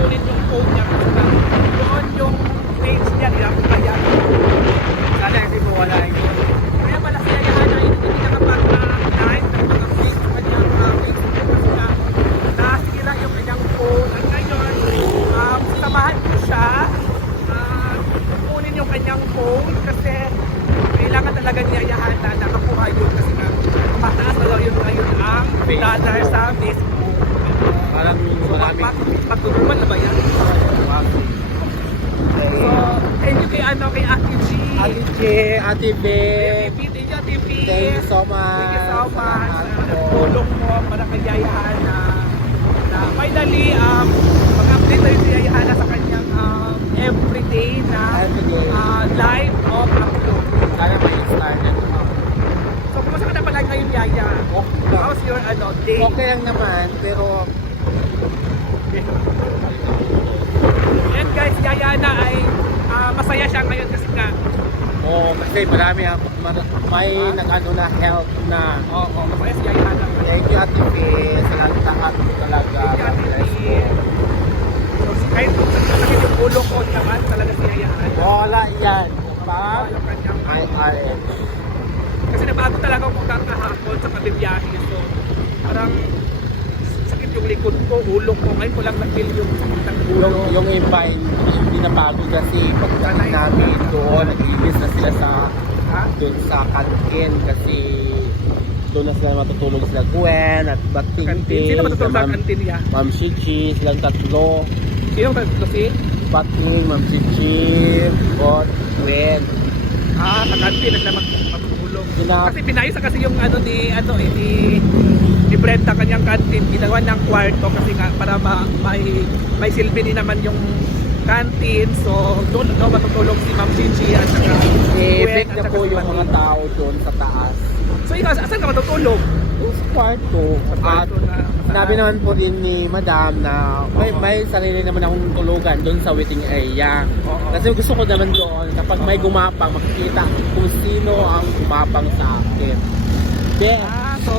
kunin yung phone niya. Doon yung page niya, kaya sana hindi mo wala yun. Kaya pala si Ayahana, hindi nakapag-live ng mga page sa kanyang Facebook kasi na nasira yung kanyang phone. At ngayon, samahan ko siya kunin yung kanyang phone kasi kailangan talaga ni Ayahana nakakuha yun kasi nga mataas na daw yun ngayon ang dollar sa Facebook. Parang marami. Magtutuman na ba yan? So, thank you kay kay Ate G. Ate G, Ate B. Thank you, Ate B. Thank you so much. Thank you so much. Tulong mo para kay Ayahana na finally, mag-update tayo si Ayahana sa kanyang everyday na live of upload. Kaya may started. So, kumusta ka na pala ngayon, Yaya? How's your day? Okay lang naman, pero And guys, Yaya na ay masaya siya ngayon kasi nga kasi marami ako, may nag-ano na help na. masaya si Yaya na. Thank you Ate B, sa lahat talaga. So, kahit kung sakit yung ulo ko naman talaga si Yaya na. Wala yan. Yung kanyang IRM. kasi nabago talaga ako kakahapon sa kabibiyahe. So, parang sakit yung likod ko, ulo ko. Ngayon ko lang na-feel yung sakit ng ulo. Yung iba hindi napagod kasi pagdating namin doon, nag-ilis na sila doon sa kantin kasi doon na sila matutulog sila Gwen at Bating Kantin. Sino matutulog sa kantin niya? Ma'am Chichi, silang tatlo. Sino tatlo si? Bating, Ma'am Chichi, Bot, Gwen. Sa kantin na matutulog. Ginap- Kasi pinayos na kasi yung ni Brenda kanyang kantin, ginawa ng kwarto kasi nga para may silbi din naman yung kantin. So doon matutulog si Ma'am Gigi at saka I-evict Gwen na at po saka si yung mga Bating. tao doon sa taas. So ikaw, saan ka matutulog? Yung sa kwarto. At Kwarto na. sinabi naman po din ni Madam na may sarili naman akong tulugan doon sa waiting area. Kasi gusto ko naman doon kapag may gumapang, makikita kung sino ang gumapang sa akin. Then, So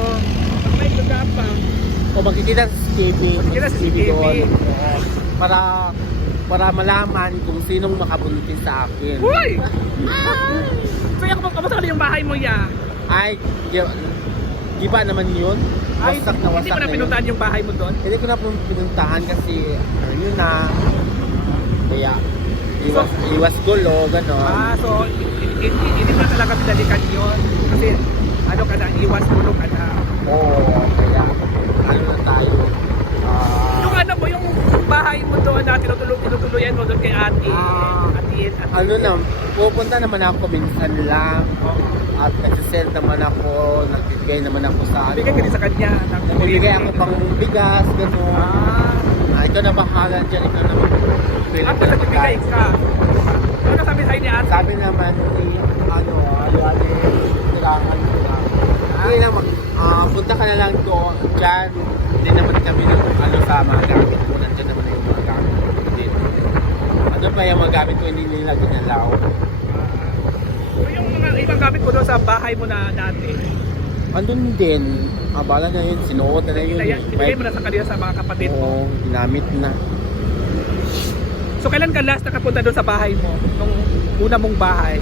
may gagapang. kung makikita sa CCTV, Makikita sa CCTV. doon. Oo. Para malaman kung sinong makabuntis sa akin. Uy! So yung kamusta ka na yung bahay mo, ya? Ay, di ba naman yun? Ay, Wasak na wasak hindi mo na na yun. pinuntahan yung bahay mo doon? Hindi ko na po pinuntahan kasi yun na. Kaya iwas gulo, gano'n. So hindi mo na talaga pinalikan yun. Kasi ano ka na, iwas tulog ka na. Oo, kaya ano na tayo. Yung ano mo, yung bahay mo doon na tinutuluyan mo doon kay ate. Ano na, pupunta naman ako minsan lang. At nagsisend naman ako, nagbibigay naman ako sa ano. Bigay ka din sa kanya. Nagbibigay ako pang bigas, gano'n. Ikaw na bahala dyan, ikaw na bili Ako ka ng nagbibigay pagkain. ka. Ano sabi sa'yo ni ate? Sabi naman ni ate, kailangan ko na. Hindi na, punta ka na lang doon, dyan. Hindi naman kami ng sa mga gamit ko. Nandiyan naman na yung mga gamit ko. Ano pa yung mga gamit ko, hindi nila ginalaw. So yung mga ibang gamit mo doon sa bahay mo na dati, Andun din, abala na yun, sinuot na yun. ibigay mo na sa kanila sa mga kapatid mo. Oo, ginamit na. So kailan ka last nakapunta doon sa bahay mo? Nung una mong bahay?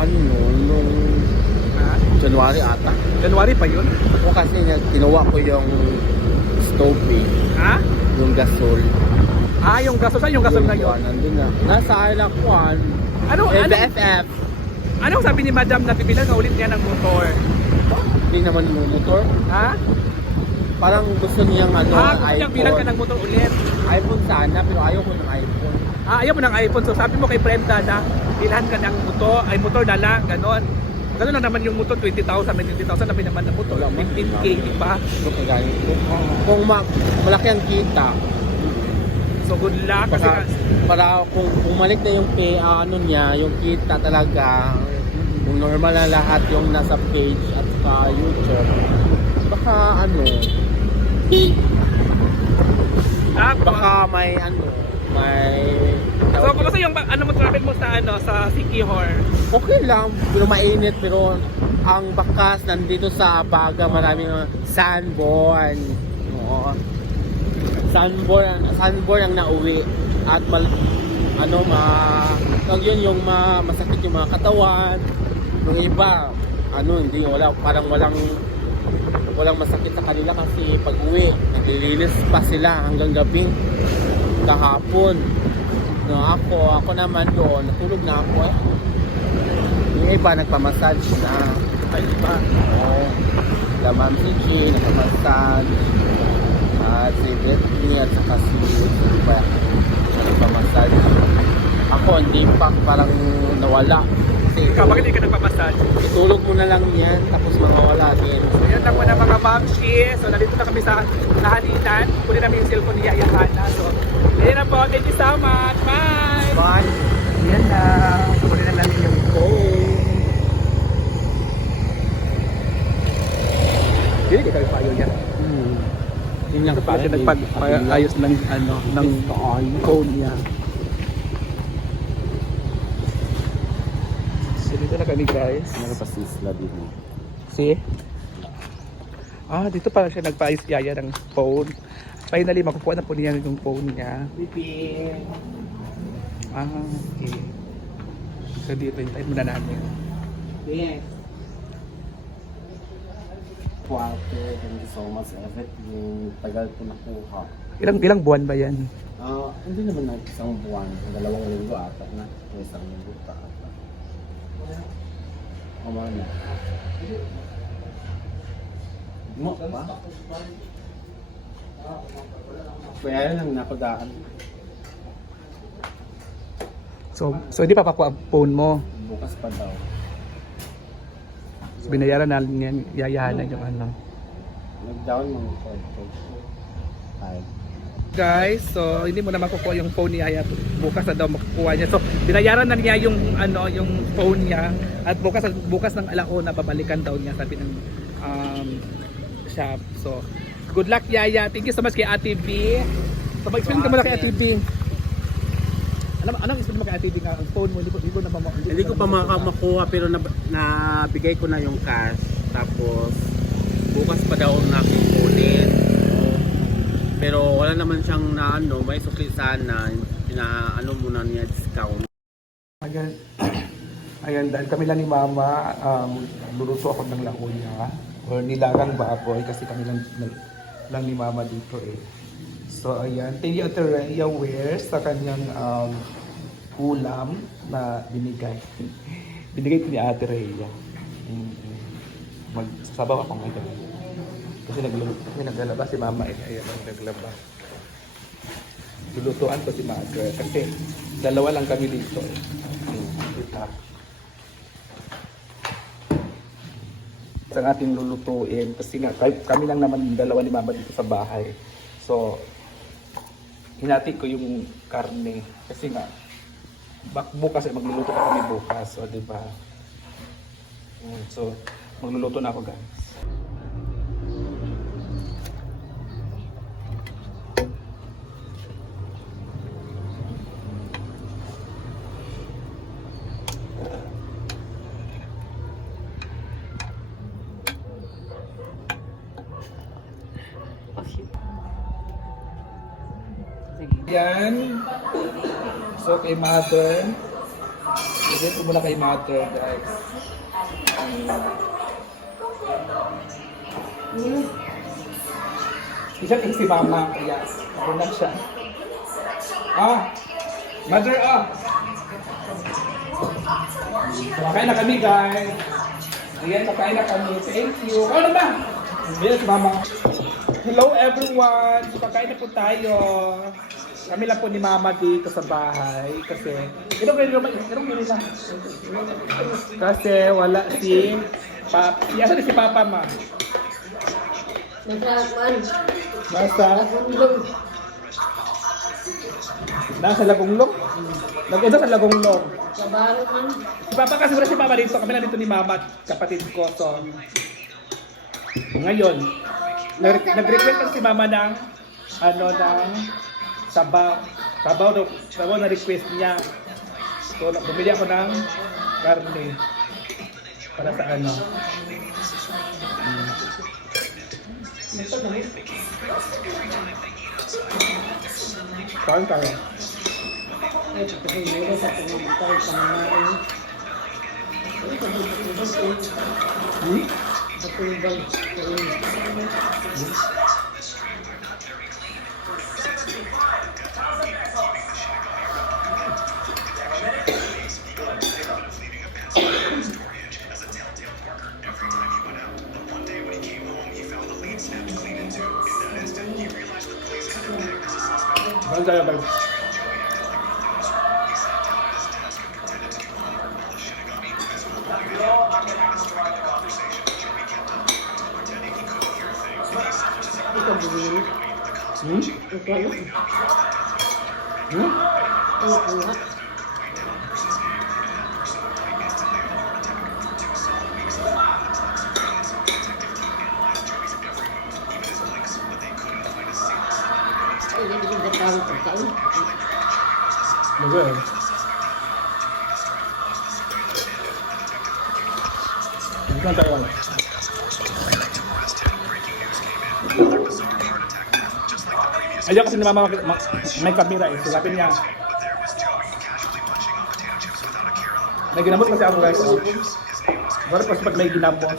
Ano nung January ata. January pa yun? Ako kasi tinuwa ko yung stove eh, yung gasol. Yung gasol. Saan yung gasol ngayon? Nandun na. Nasa Isla Juan. BFF. Anong sabi ni Madam na bibilan ka ulit niya ng motor? Hindi naman mo motor. Parang gusto niyang Gusto niyang iPhone. bilang ka ng motor ulit. iPhone sana, pero ayaw ko ng iPhone. Ayaw mo ng iPhone. So sabi mo kay Brenda na bilhan ka ng motor na lang, ganon. Ganon lang naman yung motor, 20,000, may 20,000 na naman ng motor. 15K, di ba? So kagaya ko. Kung malaki ang kita, so good luck. Kasi para kung bumalik na yung niya, yung kita talaga, kung normal na lahat yung nasa page at sa YouTube, baka baka may so kumusta yung mo travel mo sa Siquijor? Okay lang, pero mainit, pero ang bakas nandito sa Baga, maraming sandborn. Oo. sunburn ang nauwi at tawag yun yung masakit yung mga katawan. Yung iba, hindi parang walang masakit sa kanila kasi pag uwi, naglilinis pa sila hanggang gabi kahapon. No, ako naman doon, natulog na ako. Yung iba nagpamassage na. Ay, iba. Oo. La Ma'am Gigi, nagpamassage. At si Britney at saka si iba nagpamassage. Ako hindi pa, parang nawala. Kasi Ikaw, bakit hindi ka nagpapasal? itulog mo na lang yan, tapos mawawala din. So yan lang muna mga mamshi. So nandito na kami sa nahalitan. Kunin namin yung cellphone ni Yaya Hana. So yan na po. Thank you so much. Bye! Bye! Yan na. So kunin na namin yung phone. Hindi ka nagpayo yan. Yun lang Bakit nagpag-ayos ng phone niya. So dito na kami guys. Meron pa si Isla din. See? Dito pala siya nagpaayos Yaya ng phone. Finally, makukuha na po niya yung phone niya. Pipi! Okay. So dito, hintayin muna namin. Yes! Kuwate, thank you so much, Evet. Yung tagal ko nakuha. Ilang buwan ba yan? Hindi naman na isang buwan. 2 linggo ata na. Isang linggo pa ata. Na. Mo ba? Kaya lang napadaan. So hindi pa pakuha ang phone mo. Bukas pa daw. So binayaran na yan, yayahan na yung ano. Nag-down mga photo. Hi. Guys, so hindi mo na makukuha yung phone ni Yaya. Bukas na daw makukuha niya. So binayaran na niya yung yung phone niya at bukas ng alauna babalikan daw niya sabi ng shop. So good luck Yaya. Thank you so much kay Ate B. So mag-explain ka muna kay Ate B. Anong explain mo kay Ate B nga ang phone mo hindi Hindi ko pa makuha pero nabigay ko na yung cash. Tapos bukas pa daw nakipunin. Pero wala naman siyang may sukli sana. Muna niya discount. Ayan, dahil kami lang ni Mama, luluto ako ng lakonya or nilagang baboy kasi kami lang ni Mama dito eh. So ayan, thank you Ate Rhea Wears sa kanyang ulam na binigay. Binigay ko ni Ate Rhea. Magsasabaw ako ngayon. Kasi naglalaba si Mama eh. Ayan, naglaba. Lulutuan ko si Mother kasi dalawa lang kami dito eh. Diba? Isang ating lulutuin kasi nga kami lang naman dalawa ni Mama dito sa bahay. So hinati ko yung karne kasi nga bukas ay magluluto pa kami bukas. So diba? So magluluto na ako guys. Yan. So kay Mother. Sige, muna kay Mother, guys. Isa si Mama, kaya ako na siya. Mother, Kakain na kami, guys. Ayan, kakain na kami. Thank you. Ano ba? Ayan si Mama. Hello everyone! Kakain na po tayo. Kami lang po ni Mama dito sa bahay kasi kasi wala si Papa. Asan si Papa, Ma? Nasa Lagunglong? Nag-una sa Lagunglong. Si Papa kasi wala si Papa dito. Kami lang dito ni Mama at kapatid ko. So, ngayon, nag-request si Mama ng sabaw na request niya. So, bumili ako ng karne para sa Kain tayo. Ay, kapag may sa pinamitay panganain. Ay, kapag Hmm? patubag. Kain tayo, guys. Ikaw bumili. Hmm? Ikaw yun. Hmm? Ano nga? Ay, hindi ko gatawin pagkain. Okay. Kain tayo. Ayaw kasi ni mama may kamera eh. So sabi niya, may ginamot kasi ako guys. Baru pas sempat may ginamot.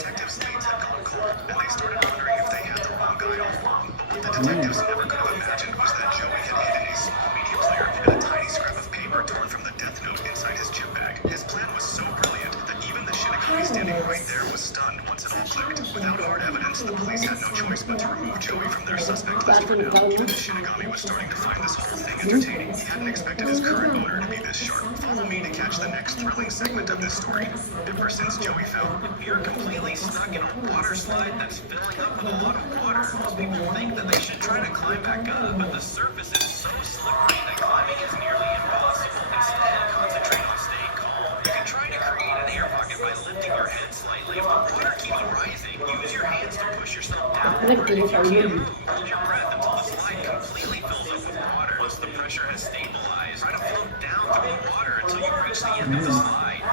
Standing right there was stunned once it all clicked. Without hard evidence, the police had no choice but to remove Joey from their suspect list for now. Even the Shinigami was starting to find this whole thing entertaining. He hadn't expected his current owner to be this sharp. Follow me to catch the next thrilling segment of this story. Ever since Joey fell, you're completely stuck in a water slide that's filling up with a lot of water. Most people think that they should try to climb back up, but the surface is so slippery that climbing is nearly impossible. Instead, concentrate on staying calm. You can try to create an air pocket by lifting your head slightly. If the water keeps rising, use your hands to push yourself down. Nagtilis ang yun. Hold your breath until the slide completely fills up with water. Once the pressure has stabilized, try to float down through the water until you reach the end of the slide.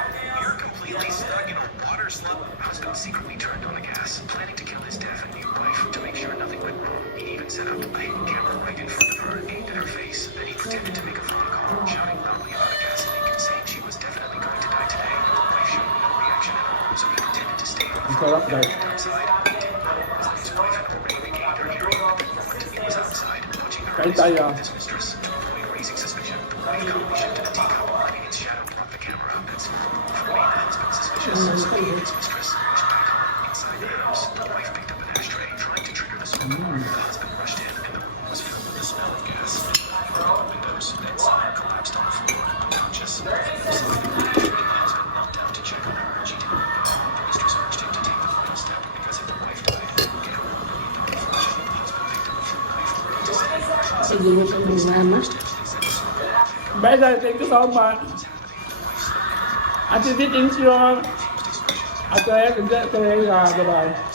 You're completely stuck in a water slump. Husband secretly turned on the gas, planning to kill his deaf and new wife to make sure nothing went wrong. He even set up a hidden camera right in front of her, aimed at her face. Then he pretended to make a phone call, shouting loudly about a gas leak and saying she was definitely going to die today. The wife showed no reaction at all, so he pretended to stay home. Ang sarap guys. Outside, he didn't know that his wife had already regained her hearing. The moment he was outside, watching her Kain tayo. with his mistress. To avoid raising suspicion, the wife calmly shifted a teacup, letting its shadow block the camera. That's for me, the husband suspicious, so he and his mistress rushed back home. Inside the house, the wife picked up an ashtray, trying to trigger the smoke alarm. The husband rushed in, and the room was filled with the smell of gas. He opened the windows, then saw her collapsed on the floor, unconscious. The husband knelt down to check on her, and she didn't move at all. The mistress urged him to take the final step, because if the wife died, the camera would need to be flushed. The husband picked up a full knife, ready to stab her. Sige mo sa mga mama. Bye guys, thank you so much. Ate, thank you. Ate, bye-bye.